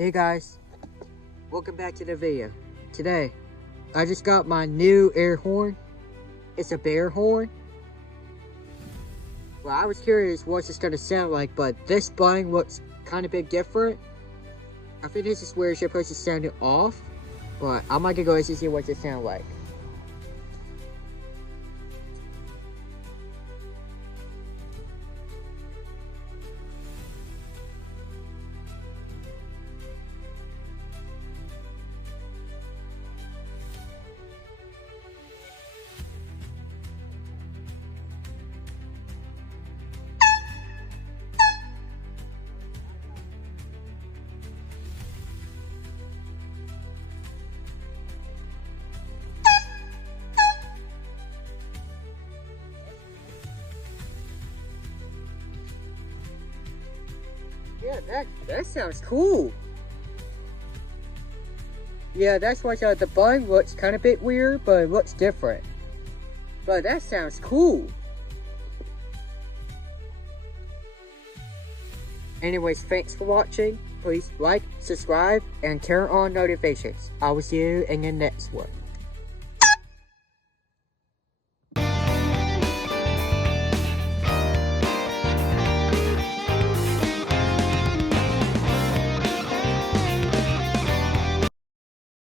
Hey guys, welcome back to the video. Today, I just got my new air horn. It's a bear horn. Well, I was curious what it's gonna sound like, but this button looks kind of bit different. I think this is where you're supposed to sound it off, but I'm gonna go and see what it sounds like. Yeah, that sounds cool. Yeah, that's why the button looks kind of bit weird, but it looks different. But that sounds cool. Anyways, thanks for watching. Please like, subscribe, and turn on notifications. I will see you in the next one.